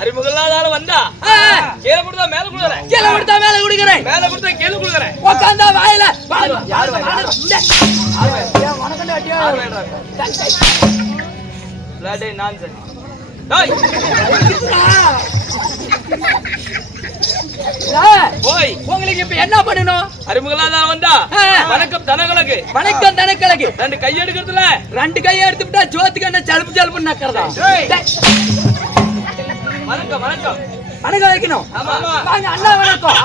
அறிமுகல்லாதாலும் வந்தா கீழே கொடுத்தா மேல கொடுக்குறேன், கீழே கொடுத்தா மேல குடுக்குறேன், மேல கொடுத்தா கீழே கொடுக்குறேன். உட்காந்தா வாயில யாரு உங்களுக்கு இப்ப என்ன பண்ணணும்? அறிமுகல்லாதாலும் வந்தா வணக்கம் தனக்கலக்கு, வணக்கம் தனக்கலக்கு. ரெண்டு கை எடுக்கிறதுல ரெண்டு கையை எடுத்துட்டா ஜோத்துக்கு என்ன சலுப்பு சலுப்பு நக்கிறதா? வணக்கம் வணக்கம் வணக்கம் வைக்கணும். வாங்க அண்ணா வணக்கம்.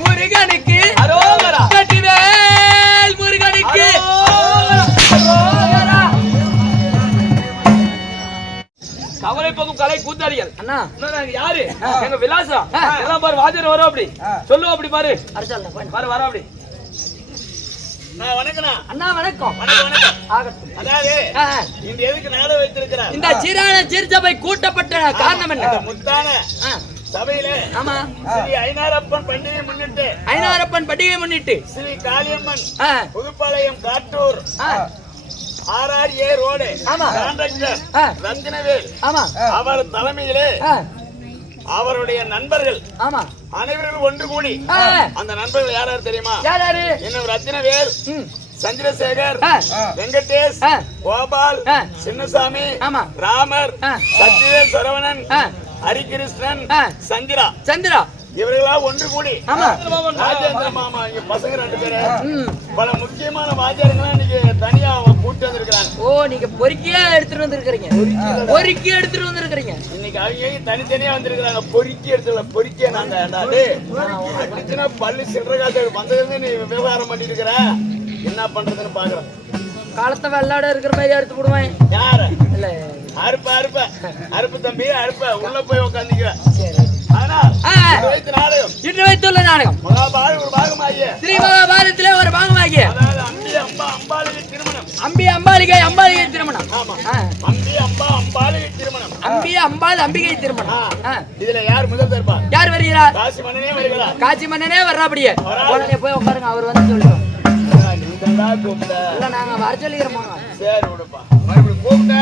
முருகனுக்கு கட்டிவேல் முருகனுக்கு கவலை போகும் கலை கூத்தாடிகள். அண்ணா யாரு? எங்க விலாசம் எல்லாம் பாரு. வாத்தியார் வரும் அப்படி சொல்லுவோம். அப்படி பாரு பாரு வர அப்படி. அண்ணா வணக்கம். அதாவது இந்த எதுக்கு நாட வைத்திருக்கிறார்? இந்த சீரான சீர்சபை கூட்டப்பட்ட காரணம் என்ன? முத்தான சபையிலே ஆமா ஸ்ரீ ஐனாரப்பன் பண்டிகை முன்னிட்டு, ஐனாரப்பன் பண்டிகை முன்னிட்டு Shri Kaliamman Pudupalayam Kattur RRA road contractor Rathinavel அவர் தலைமையிலே அவருடைய நண்பர்கள் அனைவரும் ஒன்று கூடி, அந்த நண்பர்கள் யார் யார் தெரியுமா? இன்னும் ரத்தினவேல், சந்திரசேகர், வெங்கடேஷ், கோபால், சின்னசாமி, ராமர், சத்யவேல், சரவணன், ஹரிகிருஷ்ணன், சந்திரா இவர்களா ஒன்று கூடி ராஜேந்திர மாமா இங்க பசங்க ரெண்டு பேரு பல முக்கியமான வாத்தியாரங்களா இன்னைக்கு தனியா கூட்டு வந்திருக்காங்க. ஓ, நீங்க பொறுக்கியா எடுத்துட்டு வந்திருக்கீங்க? பொறுக்கி எடுத்துட்டு வந்திருக்கீங்க. இன்னைக்கு அவங்க தனித்தனியா வந்திருக்காங்க. பொறுக்கி எடுத்துல பொறுக்கிய நாங்க அடிச்சுனா பள்ளி சில்லற காசு வந்ததுன்னு நீ விவகாரம் பண்ணிட்டு இருக்கிற. என்ன பண்றதுன்னு பாக்குறேன். காலத்தை வெள்ளாட இருக்கிற மாதிரி எடுத்து விடுவேன். யாரு இல்ல அறுப்பு தம்பி அறுப்ப உள்ள போய் உட்காந்துக்க. இன்று வைத்துள்ள நாடகம் ஒரு பாகமாகிய ஸ்ரீ மகாபாரதத்திலே ஒரு பாகமாகிய அம்பி அம்பாலிகை திருமணம். அம்பி அம்பாள் அம்பிகை திருமணம். இதுல யார் முதல் தருப்பா? யார் வருகிறார்? காசி மன்னனே வர்றா. அப்படியே உடனே போய் உட்காருங்க. அவர் வந்து சொல்லுவோம். நாங்க வர சொல்லிக்கிறோம். சரி விடுப்பா. கூப்பிட்ட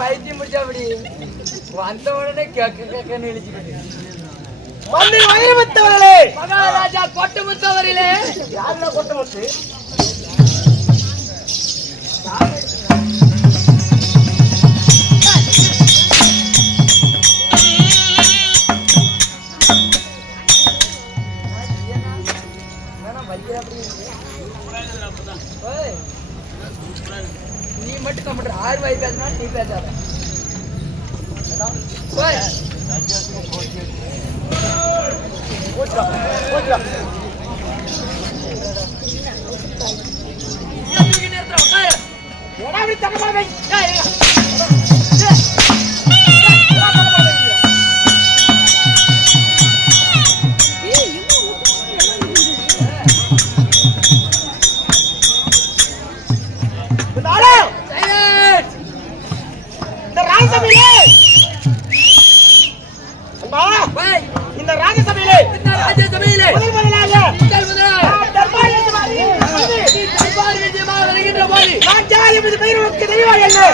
பைத்தியம் முடிச்சா அப்படி வந்த உடனே கேக்கன்னு எழுச்சிக்கிட்டு மந்திரி வைரமுத்தவர்களே, மகாராஜா கொட்டமுத்தவரிலே யாருல கொட்டமுத்து? நீ மட்டும் கம்ப்யூட்டர் 6 வாய் பேசினா நீ பேசாத இந்த ராஜசபையிலே முதல் முதலாக நான் யார் என்பது பெயர் உனக்கு தெளிவாக இல்லை.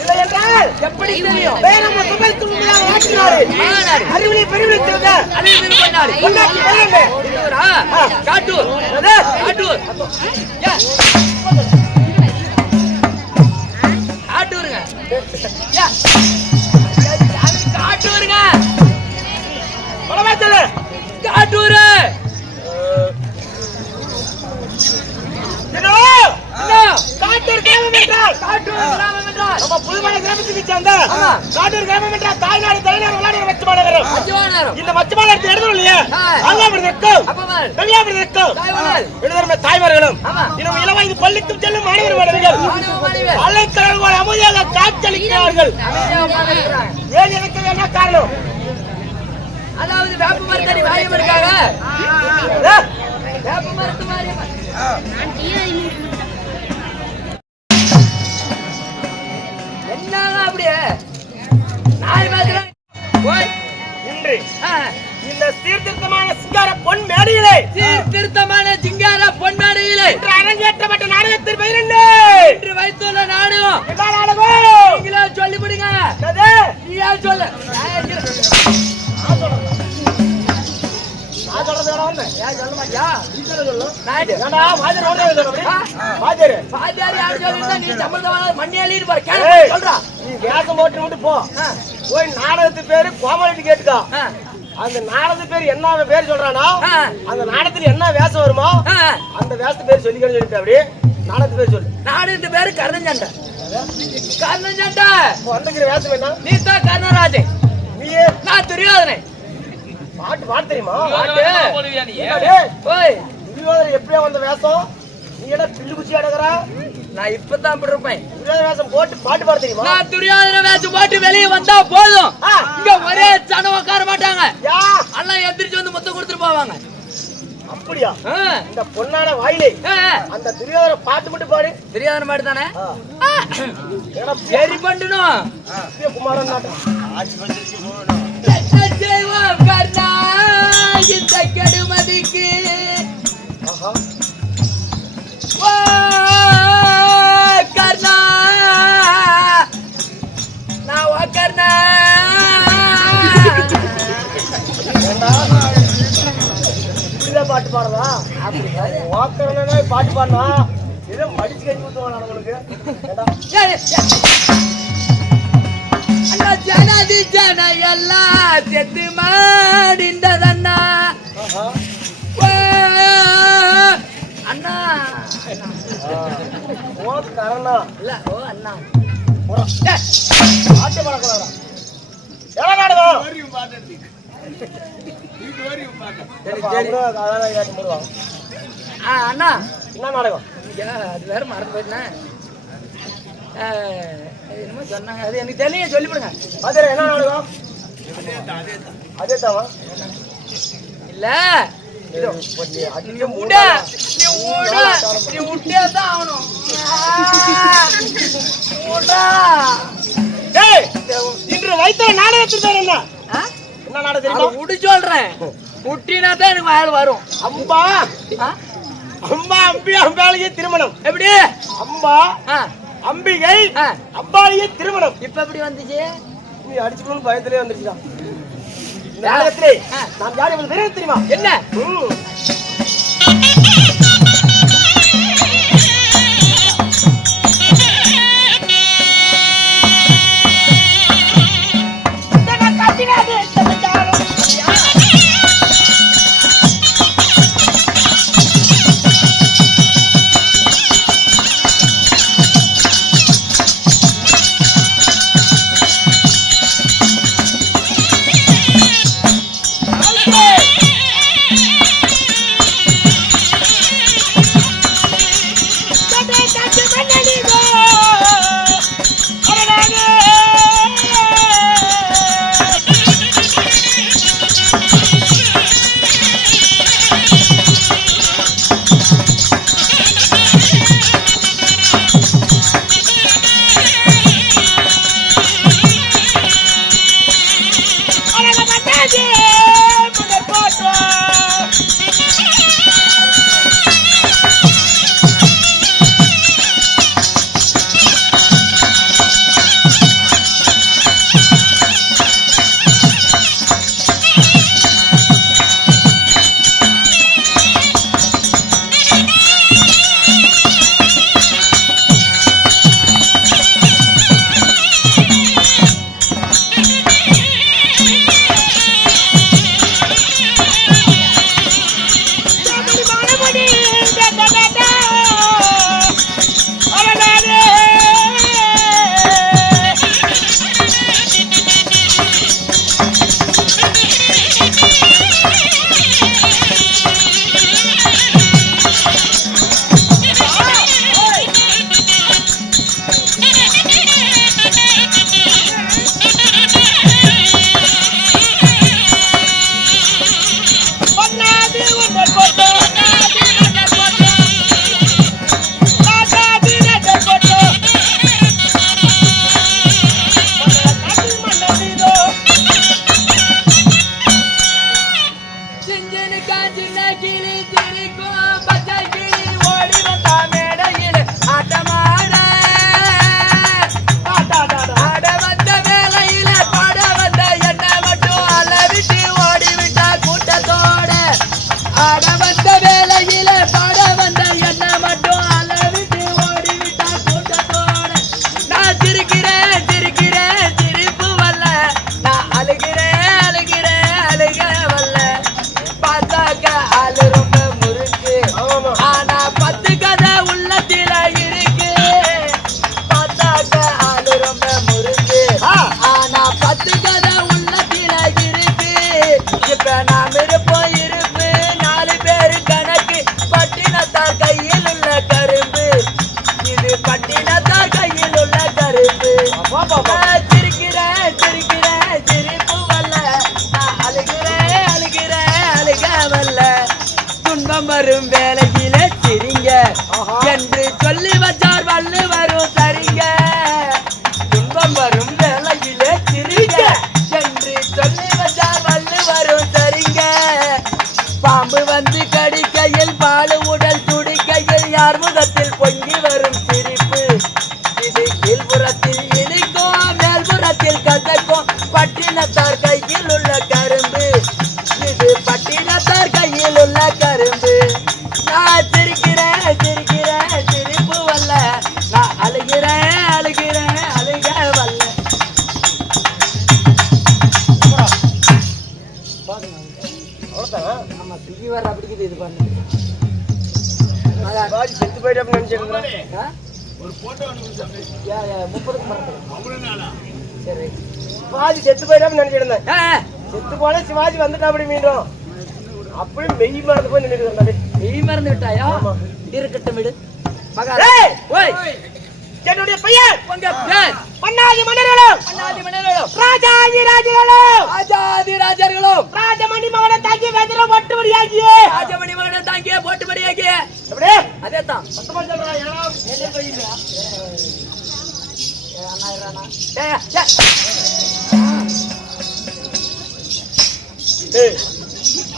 இல்லை என்றால் எப்படி தெரியும்? வேணும் சுபத்தும் ஆற்றினாரு அறிவிலை பெருவிழித்திருந்த கொண்டாட்டி பேரமே காட்டூர் காட்டூர் காட்டூருங்க காட்டூருங்க பரவாயில்ல காட்டூரு காட்டூர் கிராமம் என்றால் காட்டூர் கிராமம் என்றால் நம்ம புதுமலை கிராமத்துக்கு சேர்ந்த காட்டூர் கிராமம் என்றால் தாய்நாடு விளையாடுற மச்சமாநகரம். இந்த மச்சமாநகரத்தை எடுத்து இல்லையா அல்லாமல் இருக்கும் வெள்ளாமல் இருக்கும் எழுதருமே தாய்மார்களும் இன்னும் இளவயது பள்ளிக்கும் செல்லும் மாணவர் மாணவிகள் பள்ளிக்கழகங்கள் அமைதியாக காட்சியளிக்கிறார்கள். ஏன் எனக்கு என்ன காரணம்? அதாவது வேப்ப மரத்தடி வாரியமனுக்காக வேப்ப மரத்து வாரியமன் என்னங்க அப்படியே நாய் மாதிரி இன்று இந்த சீர்திருத்தமான சிங்கார பொன் மேடையிலே சீர்திருத்தமான சிங்கார பொன் மேடையிலே அரங்கேற்றப்பட்ட நாடகத்தின் பெயர் என்ன? இன்று வைத்துள்ள நாடகம் என்ன நாடகம்? நீங்களே சொல்லி விடுங்க. நீயா சொல்லு. நாடகத்து பேரு கோமாளி கேட்டுக்கா. அந்த நாடகத்து பேரு என்ன பேரு சொல்றானா அந்த நாடகத்துல என்ன வேஷம் வருமோ அந்த வேஷத்து பேரு சொல்லிக்கணும் சொல்லிட்டு அப்படியே நாடகத்து பேரு சொல்லு. நாடகத்து பேரு கர்ணஞ்சண்டை. கர்ணஞ்சண்டை வந்துக்கிற வேஷம் என்ன? நீ தான் கர்ணராஜன், நீயே நான் துரியோதனை. பாட்டு பாட்டு தெரியுமா? துரியோதனை எப்படியா வந்த வேஷம்? நீ என்ன பில்லு குச்சி அடங்குறா? நான் இப்பதான் அப்படி இருப்பேன். துரியோதன வேஷம் போட்டு பாட்டு பாட தெரியுமா? நான் துரியோதன வேஷம் போட்டு வெளியே வந்தா போதும், இங்க ஒரே சனம் உட்கார மாட்டாங்க. எல்லாம் எந்திரிச்சு வந்து மொத்தம் கொடுத்துட்டு போவாங்க. அப்படியா? இந்த பொன்னான வாயிலே அந்த துரியோதன பாட்டு மட்டும் பாடு. துரியோதன பாட்டு தானே சரி பண்ணணும். குமாரன் நாட்டம் கர்ணா இந்த கெடுமதிக்கு கர்ணா நான் கர்ணா இப்படிதான் பாட்டு பாடுறதா? அப்படி பாட்டு பாடினா ஏதோ மடிச்சு கஞ்சி ஊத்துவாங்க உங்களுக்கு. ஜனதி ஜன எல்லாம் செத்து மாடிந்ததண்ணா அண்ணா ஓ கரணா இல்ல ஓ அண்ணா பாட்டு பாடக்கூடாதா? எவ்வளோ நாடகம்? அண்ணா என்ன நாடகம்? அது வேற மறந்து போயிட்டேன். என்னமோ சொன்னாங்க, அது எனக்கு தெரியும், சொல்லிவிடுங்க. அது என்ன நாடகம்? அதே தாவா இல்ல இன்று வைத்த நாடகத்தின் பேர் என்ன? என்ன நாடகம் உடி சொல்றேன். முட்டினா தான் எனக்கு வாயில் வரும். அம்பா அம்பா அம்பி அம்பாளுக்கு திருமணம். எப்படி? அம்பா அம்பிகை அம்பாளியை திருமணம். இப்ப எப்படி வந்துச்சு? நீ அடிச்சுக்கணும்னு பயத்திலே வந்துருச்சுடா. இந்த நாடகத்திலே நாம் யார் இவள் தெரியும் தெரியுமா? என்ன? வரும் வேலையிலே சிரிங்க என்று சொல்லி வச்சார் வள்ளுவரும் சரிங்க. துன்பம் வரும் வேலையிலே சிரிங்க என்று சொல்லி வச்சார் வள்ளுவரும் சரிங்க. பாம்பு வந்து கடிக்கையில் பாலு உடல் துடிக்கையில் யார் முகத்தில் பொங்கி வரும் சிரிப்பு. இது கீழ்புறத்தில் இனிக்கும் மேல்புறத்தில் கசக்கும் பட்டினத்தார் கையில் உள்ள கரும்பு. இது பட்டினத்தார் கையில் உள்ள கரும்பு. நான் சிரிக்கிறேன் சிரிக்கிறேன் சிரிப்பு வல்ல, நான் அழுகிறேன் அழுகிறேன் அழுக வல்ல. ஆமா பிடி வர அப்படிக்குது. இது பண்ணு செத்து போயிட்டு நினைச்சிருந்தேன். ஒரு போட்டோ 30க்கு மறந்து. சரி சிவாஜி செத்து போயிட்டான்னு நினைச்சிருந்தேன். செத்து போன சிவாஜி வந்துட்டா அப்படி மீண்டும் அப்படி மெய் மறந்து போய் நின்றுட்டு மெய் மறந்து விட்டாயா? இருக்கட்டும் விடு. என்னுடைய பெயர் உங்க பேர் மன்னாதி மன்னர்களும் ராஜாதி ராஜர்களும் ராஜாதி ராஜர்களும் ராஜமணி மகனை தாங்கிய வேந்திர போட்டுபடியாகிய ராஜமணி மகனை தாங்கிய போட்டுபடியாகிய அப்படியே அதேதான்.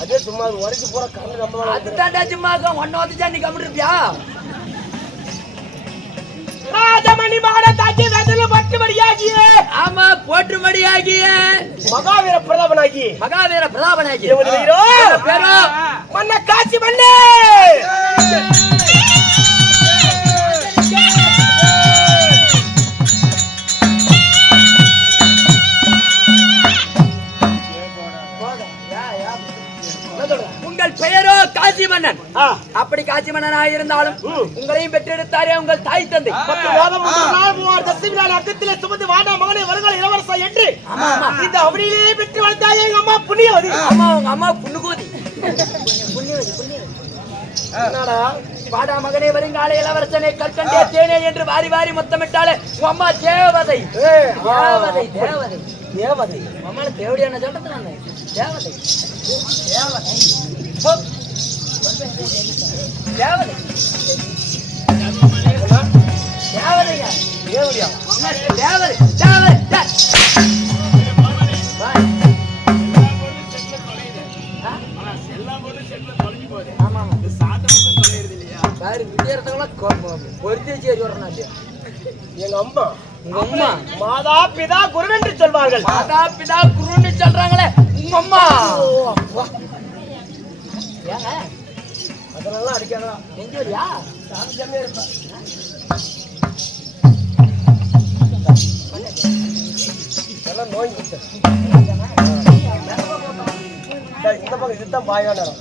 அதே சும்மா உரைக்கு போற கண்ணு நம்ம அதுதான் சும்மா ஒன்னு வந்துச்சா நீ கம்மிட்டு இருப்பியா? ராஜமணி மாட தாக்கி வெதில பட்டுமடியாகிய ஆமா போற்றுமடியாகிய மகாவீர பிரதாபனாகி இவன் பேரோ மன்ன காட்சி மன்னே உங்கள் பெயரோ காசி மன்னன். அப்படி காசி மன்னனாக இருந்தாலும் உங்களையும் பெற்றெடுத்தாரே உங்கள் தாய் தந்தை. அக்கத்திலே சுமந்து வாடா மகனை வருகிற இளவரசா என்று இந்த அவனிலே பெற்று வளர்த்தாயே எங்க அம்மா புண்ணியவதி. அம்மா உங்க அம்மா புண்ணுகோதி. வாடா மகனே வருங்கால இளவரசனை கற்கண்டே தேனே என்று வாரி வாரி முத்தமிட்டாலே உங்க அம்மா தேவதை. தேவதை தேவதை தேவதை அம்மா தேவடியான சொல்றது தேவதை தேவதை தேவதை தேவதையா தேவதையா தேவதை தேவதை எங்க அம்மா உங்க அம்மா மாதா பிதா குரு என்று சொல்வார்கள். மாதா பிதா குருன்னு சொல்றாங்களே உங்க அம்மா. ஏங்க அதெல்லாம் அடிக்காதா நெஞ்சோரியா சாமியாமே இருப்பா. எல்லாம் நோய் இந்த பக்கம் இதுதான் பாயான நேரம்.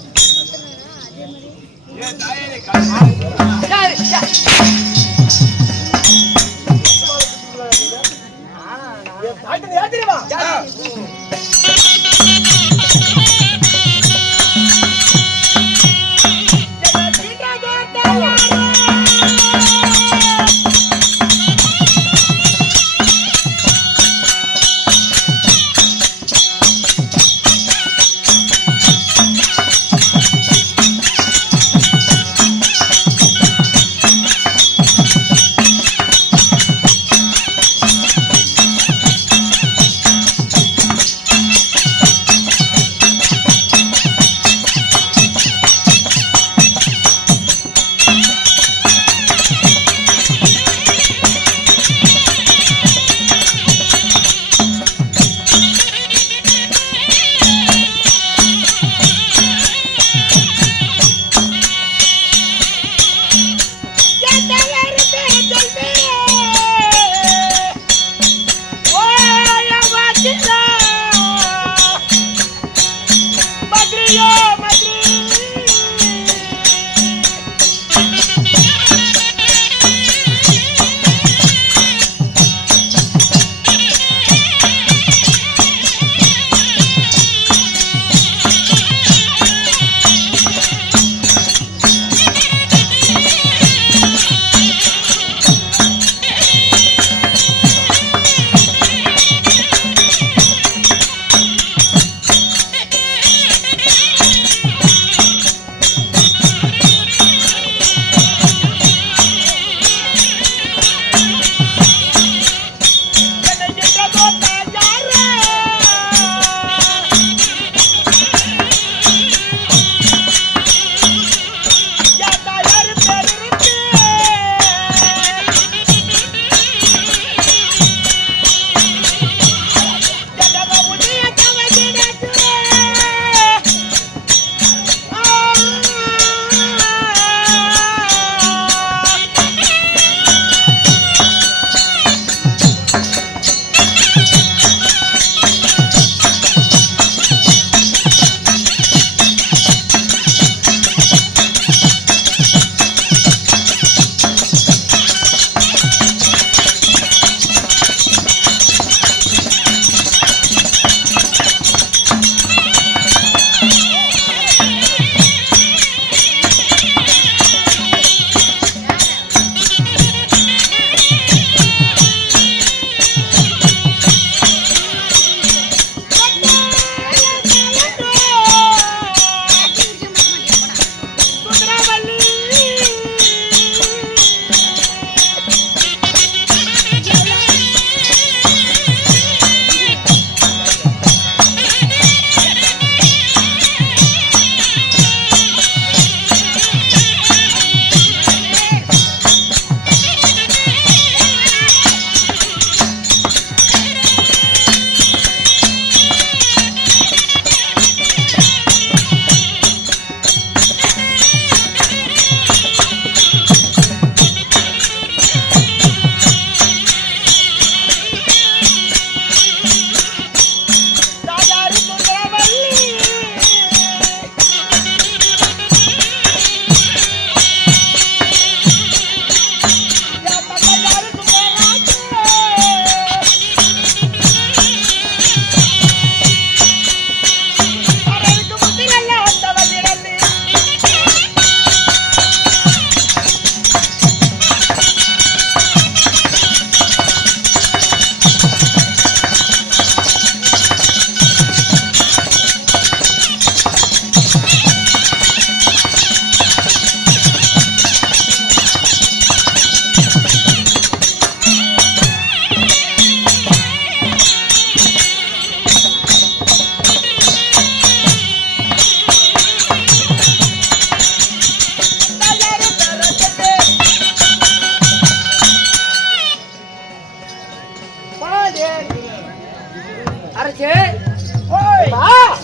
அரசே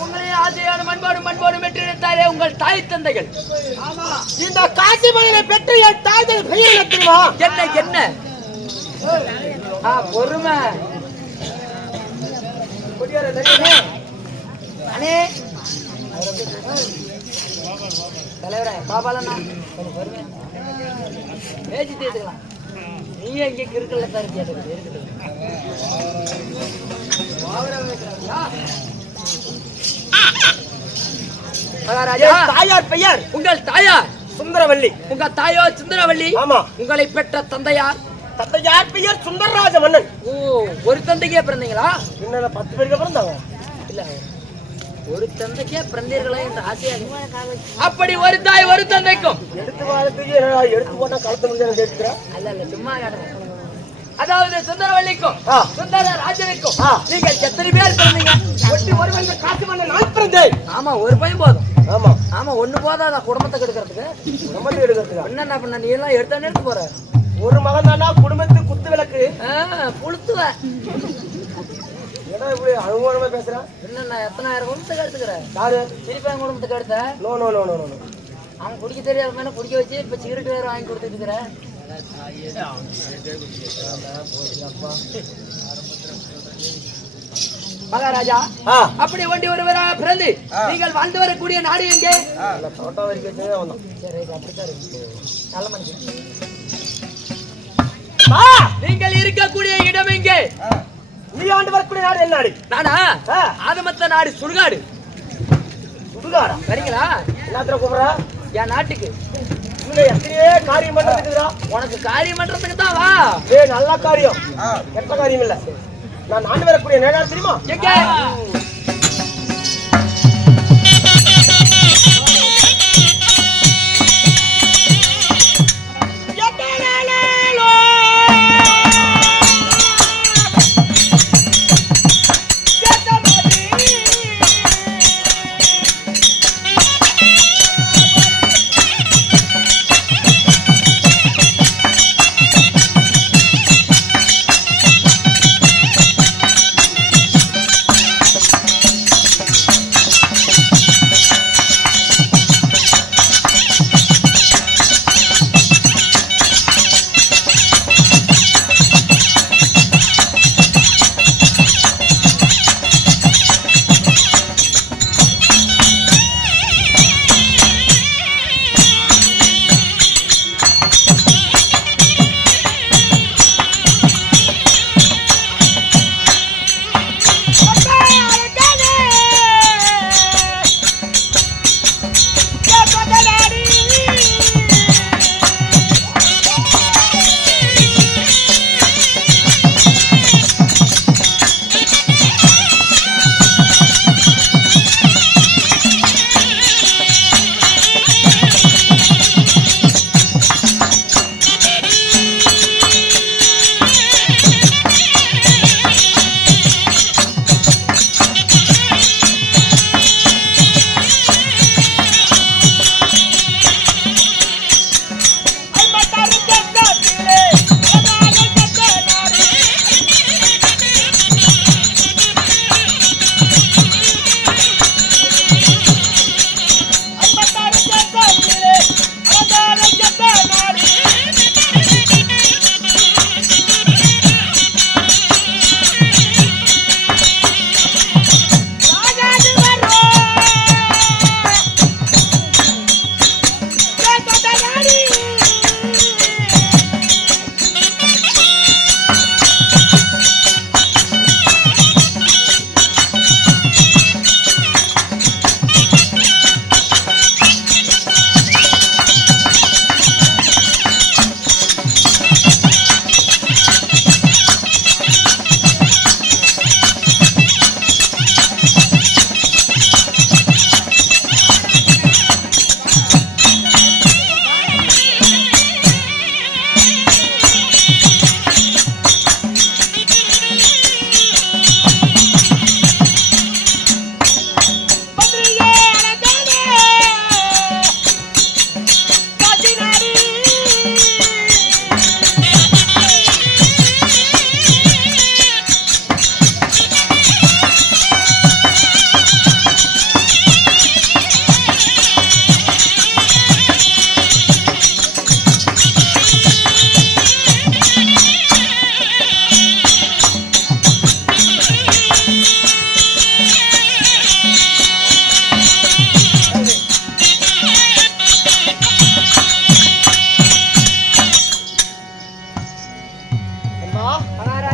உங்களை ஆசையான மண்பாடும் பெற்று நினைத்தாரே உங்கள் தாய் தந்தைகள். இந்த காசி மலையை பெற்று என் தாய் தந்தை பெயர் தெரியுமா? என்ன பொறுமை அண்ணே தலைவரே பாபாலண்ணா பேச்சு தேர்த்துக்கலாம். நீங்க இங்க கிருக்கல தான் இருக்கட்டும். தாயார் பெயர் உங்கள் தாயார் சுந்தரவல்லி. உங்க தாயோ சுந்தரவல்லி. ஆமா. உங்களை பெற்ற தந்தையார் தந்தையார் பெயர் சுந்தரராஜ மன்னன். ஓ ஒரு தந்தைக்கே பிறந்தீங்களா? இன்னும் 10 பேருக்கு பிறந்தாங்க. இல்ல ஒரு தந்தைக்கே பிறந்தீர்களா என்று ஆசையாக. அப்படி ஒரு தாய் ஒரு தந்தைக்கும் எடுத்து போட்டா கலத்த முடியாது கேட்கிறேன். அல்ல சும்மா அதாவது சுந்தரவல்லிக்கும் சுந்தரராஜனுக்கும் நீங்க எத்தனை பேர் பிறந்தீங்க? ஒரு பையன் காசி மன்னன் நான் பிறந்தேன். ஆமா ஒரு பையன் போதும். ஆமா ஆமா ஒண்ணு போதாதா குடும்பத்தை கெடுக்கிறதுக்கு? குடும்பத்தை எடுக்கிறதுக்கு என்ன பண்ண நீ எல்லாம் எடுத்து போற? ஒரு மகன் தானா குடும்பத்துக்கு குத்து விளக்கு புளுத்துவ. ஏன்னா இப்படி அனுபவமா பேசுறேன். என்ன எத்தனாயிரம் குடும்பத்துக்கு எடுத்துக்கிறேன்? யாரு திருப்பி குடும்பத்துக்கு எடுத்த? No no no no no. அவன் குடிக்க தெரியாத குடிக்க வச்சு இப்ப சிகரெட் வேற வாங்கி கொடுத்துருக்கிறேன். மகாராஜா அப்படி ஒண்டி ஒருவராக பிறந்து நீங்கள் வாழ்ந்து வரக்கூடிய நாடு எங்கே? நல்ல மனுஷன். நீங்கள் இருக்கக்கூடிய இடம் எங்கே? நீ ஆண்டு வரக்கூடிய நாடு என்ன நாடு? நானா ஆதமத்த நாடு சுடுகாடு. சுடுகாடா? வரீங்களா? எல்லாத்திர கூப்பிடுறா என் நாட்டுக்கு. எத்தனையே காரியம் பண்றதுக்குதா? உனக்கு காரியம் பண்றதுக்கு தான் வா. நல்ல காரியம், கெட்ட காரியம் இல்ல. நான் ஆண்டு வரக்கூடிய நேரம் தெரியுமா? எங்க?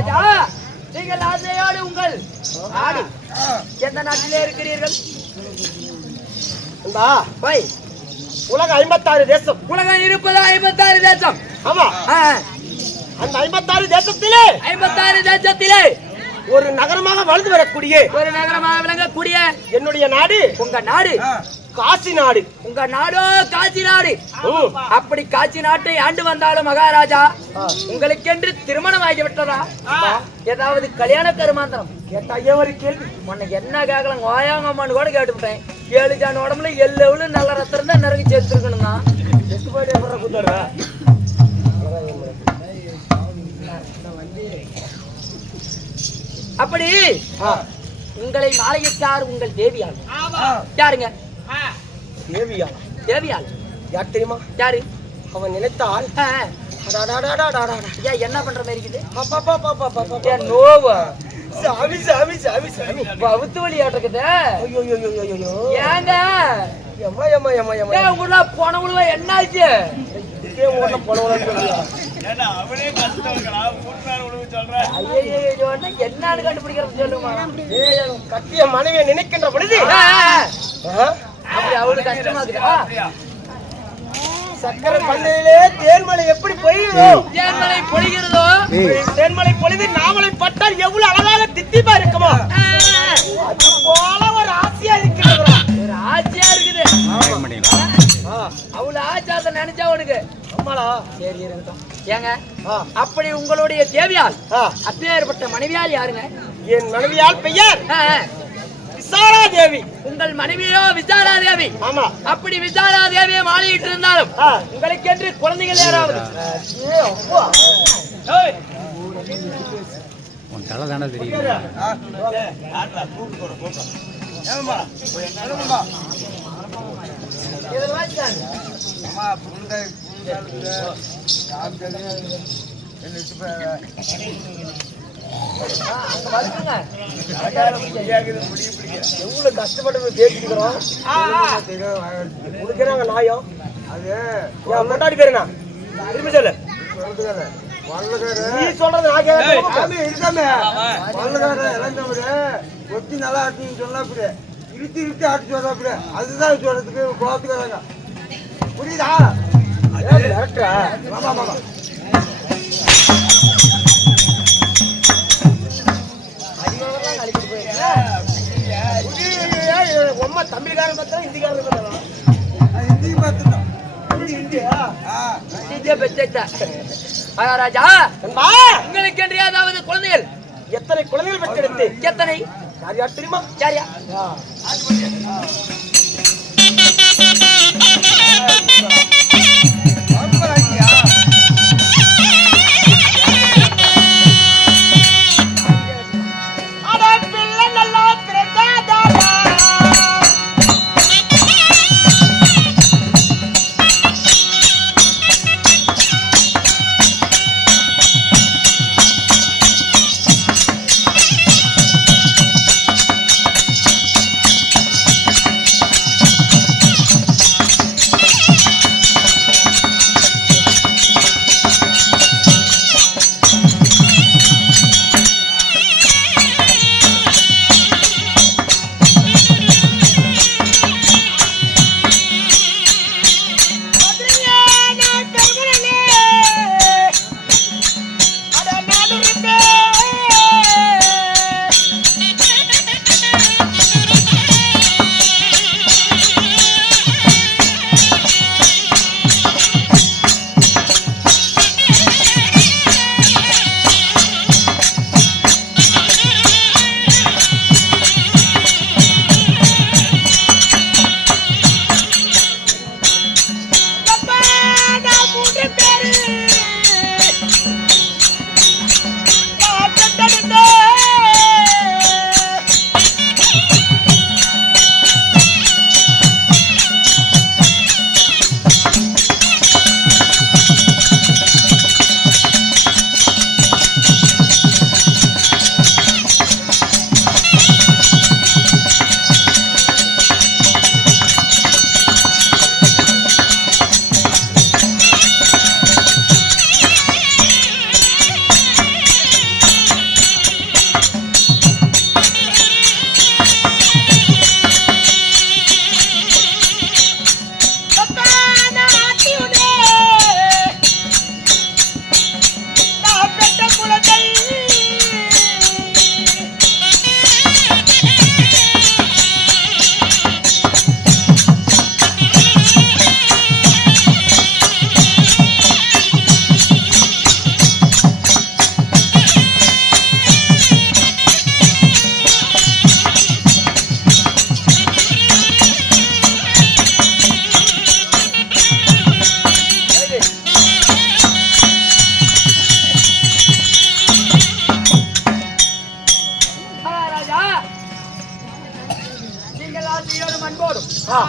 மகாராஜா நீங்கள் ஆசையோடு உங்கள் நாடு எந்த நாட்டிலே இருக்கிறீர்கள்? போய் உலகம் 56 தேசம். உலகம் இருப்பது 56 தேசம். ஆமா. அந்த 56 தேசத்திலே ஒரு நகரமாக வளர்ந்து வரக்கூடிய விளங்கக்கூடிய என்னுடைய நாடு உங்க நாடு காசி நாடு. உங்க நாடோ காசி நாடு. அப்படி காசி நாட்டை ஆண்டு வந்தாலும் மகாராஜா உங்களுக்கென்று திருமணம் ஆகிவிட்டதா? ஏதாவது கல்யாண கருமாந்திரம் கேட்டா ஒரு கேள்வி. உனக்கு என்ன கேட்கலாம் ஓயாங்கம்மான்னு கூட கேட்டுவிட்டேன். 7 ஜான் உடம்புல எல்லு நல்ல ரத்தம் தான் நறுக்கி சேர்த்துருக்கணும்னா அப்படி உங்களை மாலையிட்டார் உங்கள் தேவியால். யாருங்க தேவியால்? தேவியால் யார் தெரியுமா? யாரு? அவன் நினைத்தால் என்ன பண்ற மாதிரி இருக்குது? அவுத்து வழியாட்டுக்குது. ஏங்க போன உழுவ என்னாச்சு? என்னன்னு கண்டுபிடிக்கிறது சொல்லுமா? கட்டிய மனைவியை நினைக்கின்ற பொழுது அப்படி அவளுக்கு கஷ்டமா இருக்குதா? சக்கரை பண்ணையிலே தேன்மலை எப்படி பொழியுதோ, தேன்மலை பொழிகிறதோ, தேன்மலை பொழிது நாமலை பட்டால் எவ்வளவு அழகாக தித்திப்பா இருக்குமா, அது போல ஒரு ஆசையா இருக்கிறது. ஒரு ஆசையா இருக்குது. அவ்வளவு ஆச்சாத நினைச்சா உனக்கு. அம்மாடா சரி இருக்கட்டும். ஏங்க அப்படி உங்களுடைய தேவியால் அப்பேற்பட்ட மனைவியால் யாருங்க? என் மனைவியால் பெயர் விசாலா தேவி. உங்கள் மனைவியோ விசாலா தேவி? ஆமா. அப்படி விசாலா தேவியை மாளிகிட்டு இருந்தாலும் உங்களுக்கு என்று குழந்தைகள் யாராவது? தலை தானே தெரியும். எவ்வளவு கஷ்டப்பட்டு பேசிக்கிறோம். உனக்கு நாயம் அது கொண்டாடி பேருண்ணா திரும்பி சொல்லு. நீ சொல்றது ஒத்தி நல்லா ஆட்டுன்னு சொன்னா இழுத்து இழுத்து ஆட்டு சொல்ற அதுதான் சொல்றதுக்கு கோபத்துக்காரங்க. புரியுதா? உம்மா தமிழ்காரன் பார்த்தா ஹிந்திக்காரன் பார்த்தா ஹிந்தி பார்த்துட்டோம். மகாராஜா உங்களுக்கு என்று ஏதாவது குழந்தைகள்? எத்தனை குழந்தைகள் பெற்றெடுத்து? எத்தனை? யார் யார் தெரியுமா? யாரியா?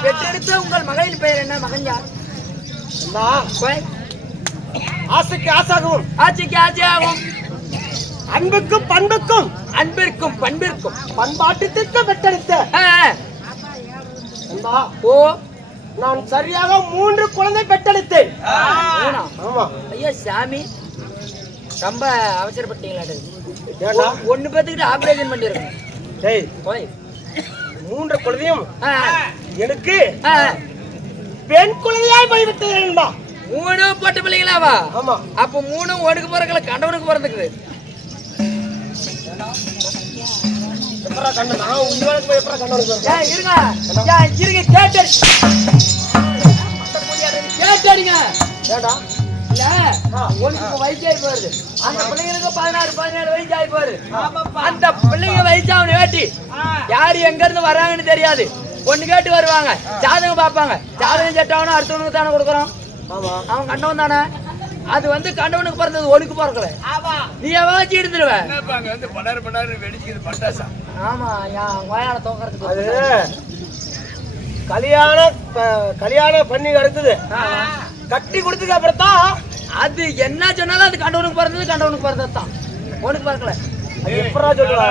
பெற்றெடுத்த உங்கள் மகளின் பெயர் என்ன? மகன் யார்? ஆசைக்கு ஆசாகவும் ஆட்சிக்கு ஆட்சியாகும் அன்புக்கும் பண்புக்கும் அன்பிற்கும் பண்பிற்கும் பண்பாட்டுக்கு பெற்றெடுத்த அன்பா, ஓ நான் சரியாக 3 குழந்தை பெற்றெடுத்தேன். ஆமா ஐயா சாமி ரொம்ப அவசரப்பட்டீங்களா? ஏண்டா? ஒண்ணு பேத்துக்கிட்ட ஆபரேஷன் பண்ணிருக்கேன். டேய், போய் 3 குழந்தையும் எனக்கு பெண் குழந்தையாய் போய்விட்டது என்பா. 3 பொட்ட பிள்ளைங்களாவா? ஆமா. அப்ப 3 ஒடுக்கு பிறக்கல, கண்டவனுக்கு பிறந்துக்குது. எப்பரா கண்ட நான் உயிரோடு போய் எப்பரா கண்டவனுக்கு ஏன் இருங்க, ஏன் இருங்க, கேட்டடி கேட்டடிங்க. ஏண்டா? இல்ல உனக்கு இப்ப வயசாகி போயிருது, அந்த பிள்ளைங்களுக்கு 16 வயசு ஆகி போயிரு. அந்த பிள்ளைங்க வயசாகணும் வேட்டி யாரு எங்க இருந்து வர்றாங்கன்னு தெரியாது. ஒண்ணு கேட்டு வருவாங்க, ஜாதகம் பார்ப்பாங்க. ஜாதகம் செட்டாவணும் அடுத்தவனுக்கு தானே கொடுக்குறோம். அவன் கண்டவன் தானே. அது வந்து கண்டவனுக்கு பிறந்தது, ஒனுக்கு பிறக்கல. நீ எவாச்சும் எடுத்துருவ. ஆமா, வாயால தோக்கறதுக்கு அது கல்யாணம் பண்ணி அடுத்தது கட்டி கொடுத்ததுக்கு அப்புறம் தான் அது என்ன சொன்னாலும் அது கண்டவனுக்கு பிறந்தது, கண்டவனுக்கு பிறந்தது தான், ஒனுக்கு பிறக்கல. எப்பரா சொல்லுவா?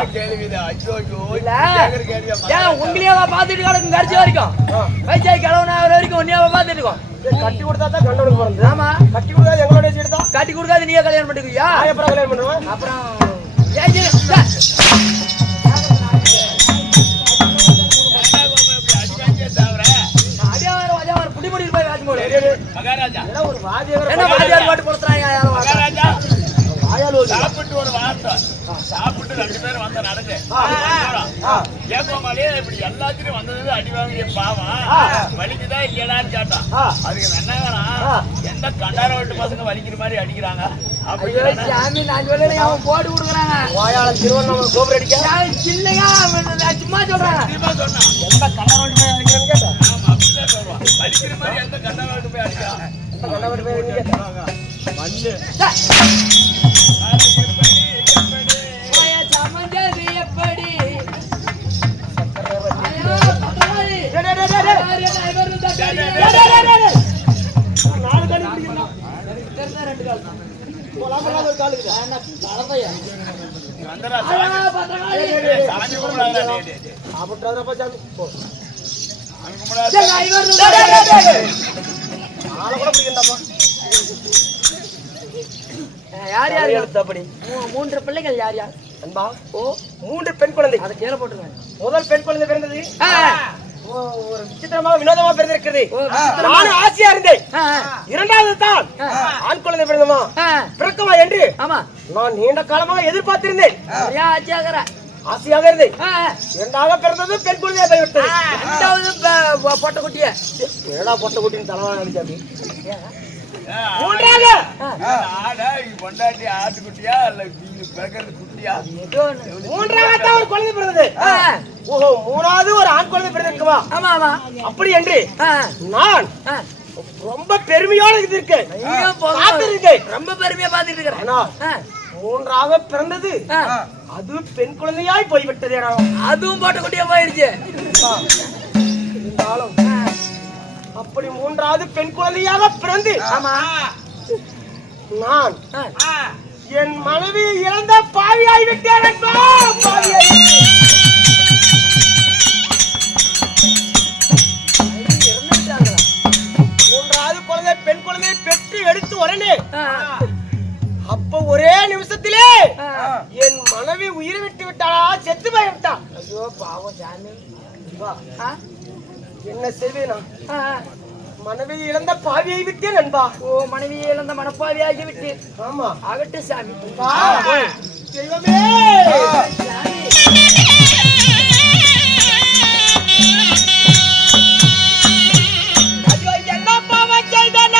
உங்களையாவா பாத்துட்டு கிடக்கும் கடைசி வரைக்கும். வயசாகி கிழவன் ஆகிற வரைக்கும் உன்னையாவா பாத்துட்டு இருக்கோம். கட்டி கொடுத்தா தான் கண்டவனுக்கு பிறந்தது. ஆமா, கட்டி கொடுக்காது எங்களோட சீடு தான். கட்டி கொடுக்காது நீயே கல்யாணம் பண்ணிக்குவியா? எப்பரா கல்யாணம் பண்ணுவேன்? அப்புறம் ஒரு வாதியார் என்ன வாதியார் பாட்டு கொடுத்துறாங்க. சாப்பிட்டு ஒரு வார்த்தை சாப்பிட்டு 2 பேரும் வந்த நடந்து ஏப்பமாலே இப்படி எல்லாத்திலும் வந்தது அடி வாங்கிய பாவம் வலிக்குதான் இல்லையான்னு கேட்டான். அதுக்கு என்னங்கிறான், எந்த கண்டார வீட்டு பசங்க வலிக்கிற மாதிரி அடிக்கிறாங்க. சாமி நான் சொல்லல, அவன் போட்டு கொடுக்குறாங்க. வாயாள திருவண்ணாமலை கோபுரம் அடிக்க இல்லையா சும்மா சொல்றாங்க. சொன்னான் எந்த கண்டார வீட்டு போய் அடிக்கிறேன்னு கேட்டேன். ஆமா, அப்படிதான் சொல்லுவான். வலிக்கிற மாதிரி எந்த கண்டார வீட்டு போய் அடிக்கிறாங்க. கண்டார வீட்டு போய் கேட்டாங்க. எப்படி யார் யார் எடுத்தபடி 3 பிள்ளைகள் யார் யார்? அன்பா, 3 பெண் குழந்தை. அதை கீழே போட்டுருவாங்க. முதல் பெண் குழந்தை பிறந்தது ஒரு விசித்திரமாக வினோதமா பிறந்திருக்கிறது. நானும் ஆசையா இருந்தேன். 2வது தான் ஆண் குழந்தை பிறந்தமா பிறக்குமா என்று நான் நீண்ட காலமாக எதிர்பார்த்திருந்தேன். ஆசையாக இருந்தேன். 2வது பிறந்தது பெண் குழந்தையா போய்விட்டது. 2வது பொட்டக்குட்டிய ஏடா பொட்டக்குட்டின்னு தலைவா நினைச்சாப்பி. 3வது ஆட்டுக்குட்டியா இல்ல பிறக்கிறது குட்டியா? 3வது ஒரு குழந்தை பிறந்தது. ஓஹோ, 3வது ஒரு ஆண் குழந்தை பிறந்திருக்குமா? ஆமா ஆமா. அப்படி என்று நான் ரொம்ப பெருமையோட இருக்கேன். ரொம்ப பெருமையா பாத்துட்டு இருக்கிறேன். 3வது பிறந்தது அது பெண் குழந்தையாய் போய்விட்டது. அதுவும் பொட்டக்குட்டியா போயிடுச்சு. அப்படி 3வது பெண் குழந்தையாக பிறந்து நான் என் மனைவி இறந்த பாவியாய் விட்டேன். 3வது குழந்தை பெண் குழந்தையை பெற்று எடுத்து உடனே அப்ப ஒரே நிமிஷத்திலே என் மனைவி உயிரை விட்டு விட்டாளா, செத்து போய்விட்டான். ஐயோ பாவம் சாமி. என்ன செய்வேனா? மனைவி இழந்த பாவியை விட்டேன் நண்பா. ஓ, மனைவியை இழந்த மனப்பாவியாகி விட்டு. ஆமா, ஆகட்டு சாமி. தெய்வமே, என்ன பாவம் செய்தேன்?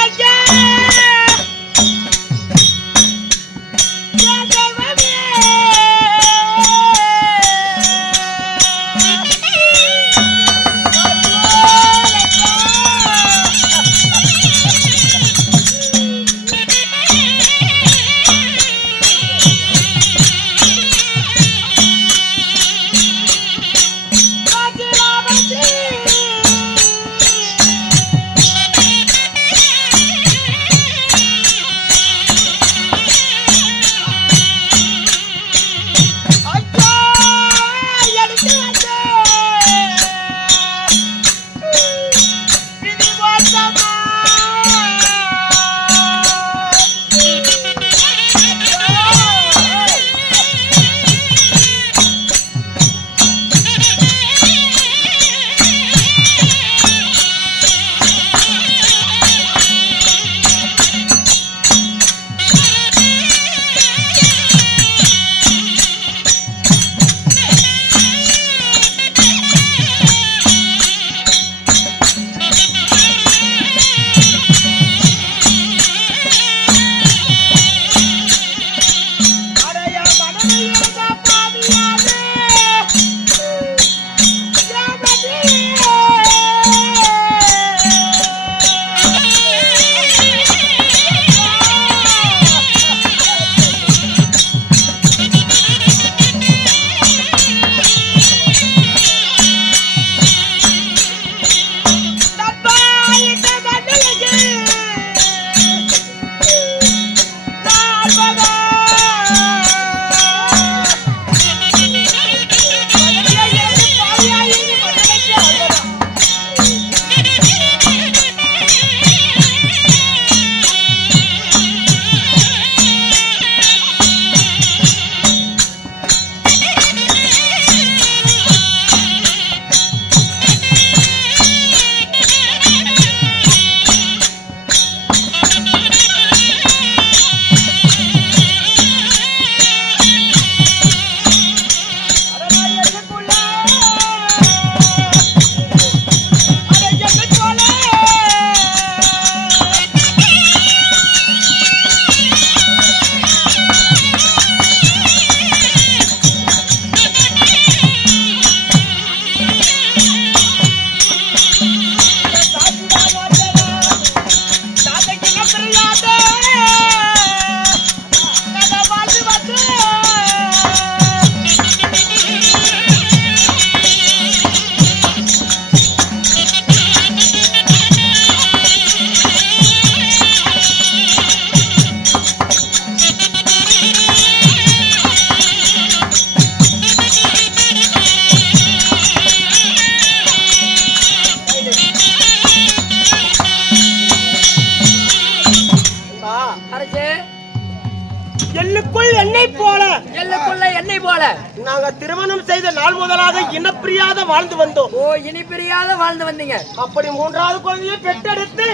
அதனால நாங்க திருமணம் செய்த நாள் முதலாக இனப்பிரியாத வாழ்ந்து வந்தோம். ஓ இனி பிரியாத வாழ்ந்து வந்தீங்க. அப்படி மூன்றாவது குழந்தையை பெற்றெடுத்து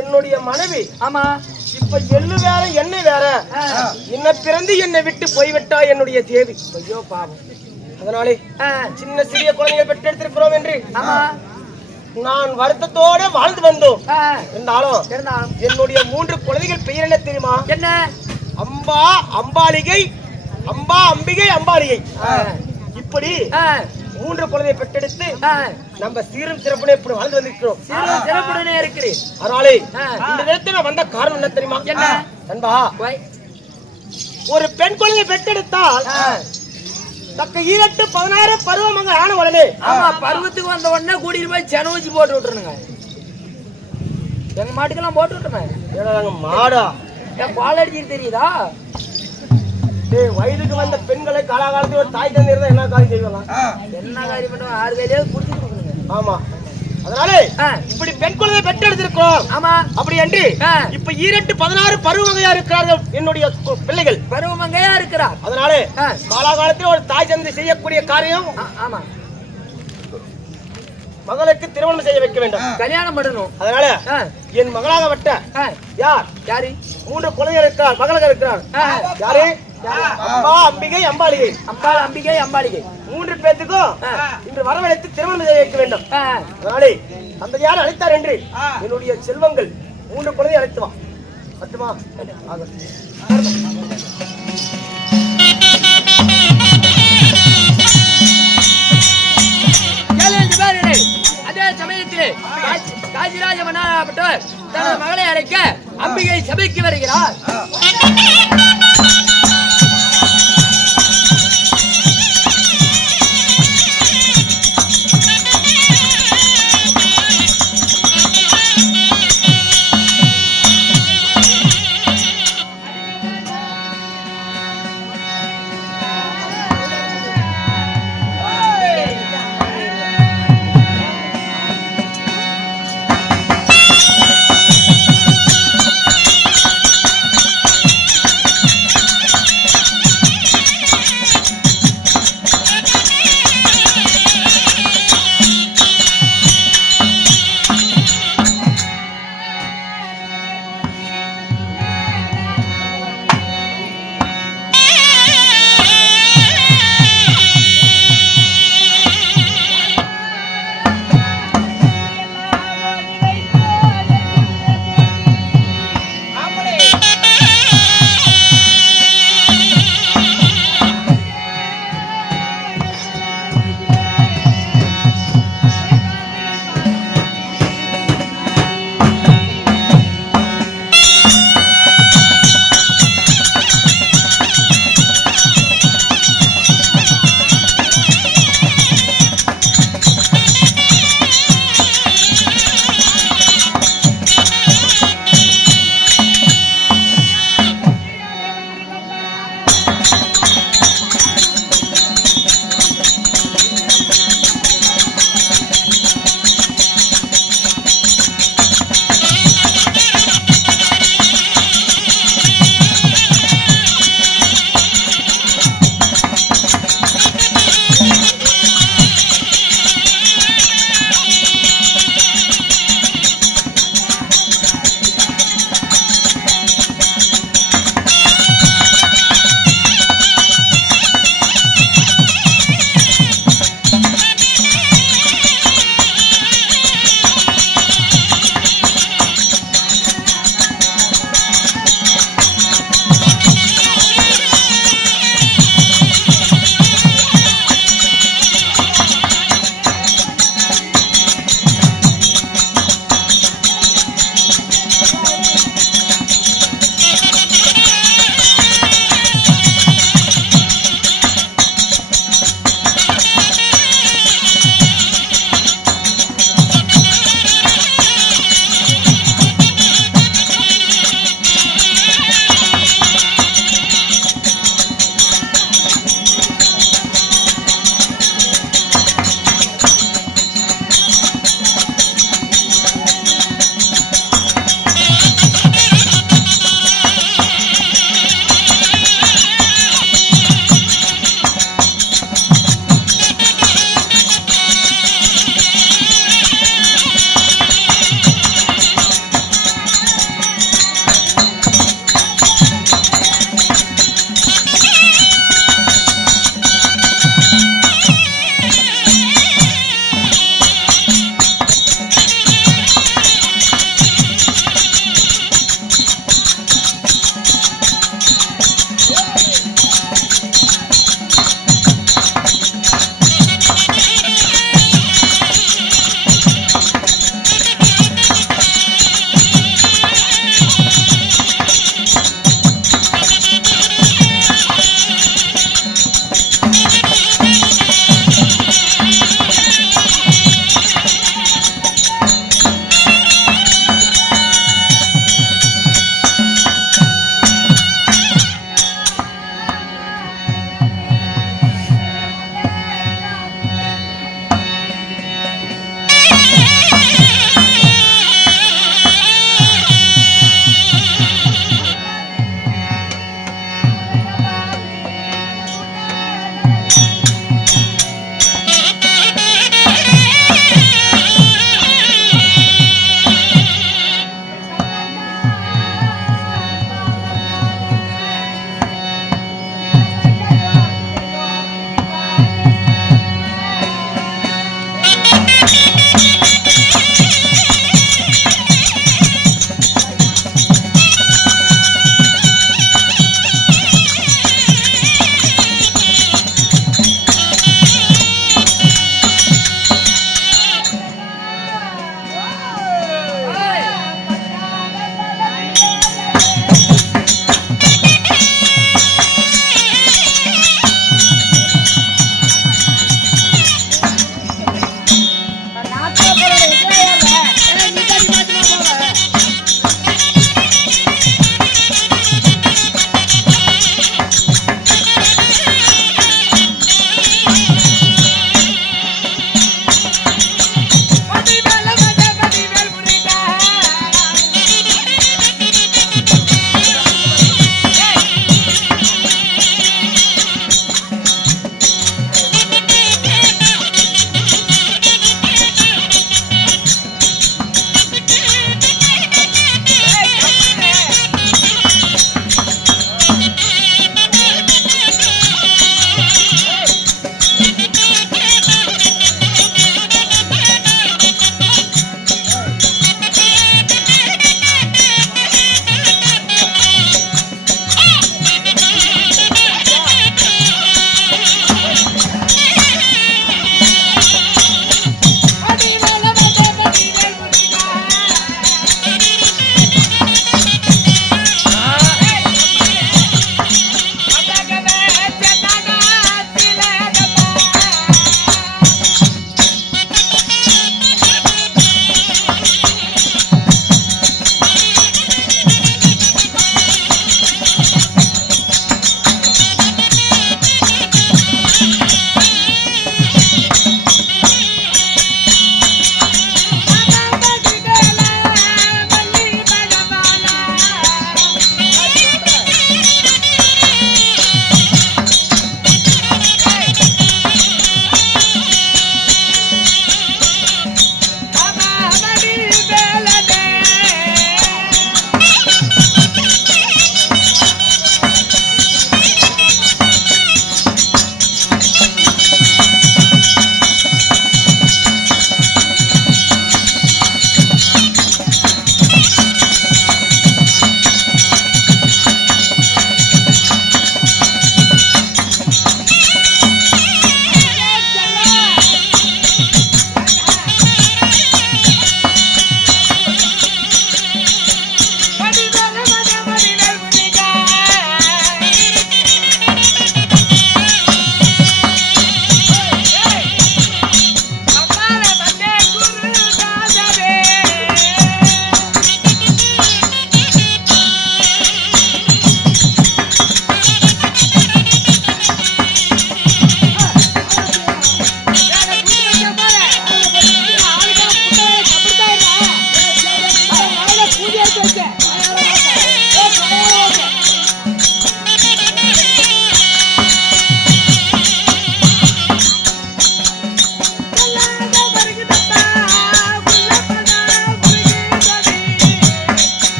என்னுடைய மனைவி ஆமா இப்ப எள்ளு வேற எண்ணெய் வேற இன்ன பிறந்து என்னை விட்டு போய்விட்டா என்னுடைய தேவி. ஐயோ பாவம். அதனாலே சின்ன சிறிய குழந்தையை பெற்றெடுத்திருக்கிறோம் என்று ஆமா நான் வருத்தத்தோட வாழ்ந்து வந்தோம். இருந்தாலும் இருந்தாலும் என்னுடைய 3 குழந்தைகள் பெயர் என்ன தெரியுமா? என்ன? அம்பா, அம்பாலிகை, அம்பா, அம்பிகை, அம்பாலிகை. இப்படி 3 குழந்தையை பெற்றெடுத்து நம்ம சீரும் சிறப்புடன் இப்படி வாழ்ந்து வந்திருக்கிறோம். சீரும் சிறப்புடனே இருக்கிறேன். அதனாலே இந்த நேரத்தில் நான் வந்த காரணம் என்ன தெரியுமா? என்ன நண்பா, ஒரு பெண் குழந்தையை பெற்றெடுத்தால் தக்க 18 16 பருவமாக ஆன உடனே ஆமா பருவத்துக்கு வந்த உடனே கூட்டிட்டு போய் சென ஊசி போட்டு விட்டுருணுங்க. எங்க மாட்டுக்கெல்லாம் போட்டு விட்டுருங்க. மாடா பால் அடிச்சுட்டு தெரியுதா? வயதுக்கு வந்த பெண்களை காலாகாலத்தில் ஒரு தாய் தந்தை இருந்தா என்ன காரியம் செய்வாங்க? என்ன காரியம் பண்ணுவோம்? 6 கையிலேயே குடிச்சிட்டு கொடுக்குங்க. ஆமா. அதனால இப்படி பெண் குழந்தை பெற்றெடுத்திருக்கிறோம். ஆமா அப்படி என்று இப்ப 18 16 பருவமையா இருக்கிறார்கள் என்னுடைய பிள்ளைகள். பருவமங்கையா இருக்கிறார். அதனால காலாகாலத்தில் ஒரு தாய் தந்தை செய்யக்கூடிய காரியம் ஆமா மகளுக்கு திருமணம் செய்ய வைக்க வேண்டும், கல்யாணம் பண்ணணும். அதனால என் மகளாகப்பட்ட யார் யாரு 3 குழந்தைகள் இருக்கிறார், மகள்கள் இருக்கிறார். யாரு? அம்பா, அம்பிகை, அம்பாலிகை. அம்பாள், அம்பிகை, அம்பாலிகை 3 பேத்துக்கும் இன்று வரவழைத்து திருமணம் செய்ய வைக்க வேண்டும். அதனாலே அந்த யார் அழைத்தார் என்று என்னுடைய செல்வங்கள் 3 குழந்தை அழைத்து வா. மட்டுமா? அதே சமயத்தில் காசிராஜ மன்னராகப்பட்டவர் தனது மகளை அழைக்க அம்பிகை சபைக்கு வருகிறார்.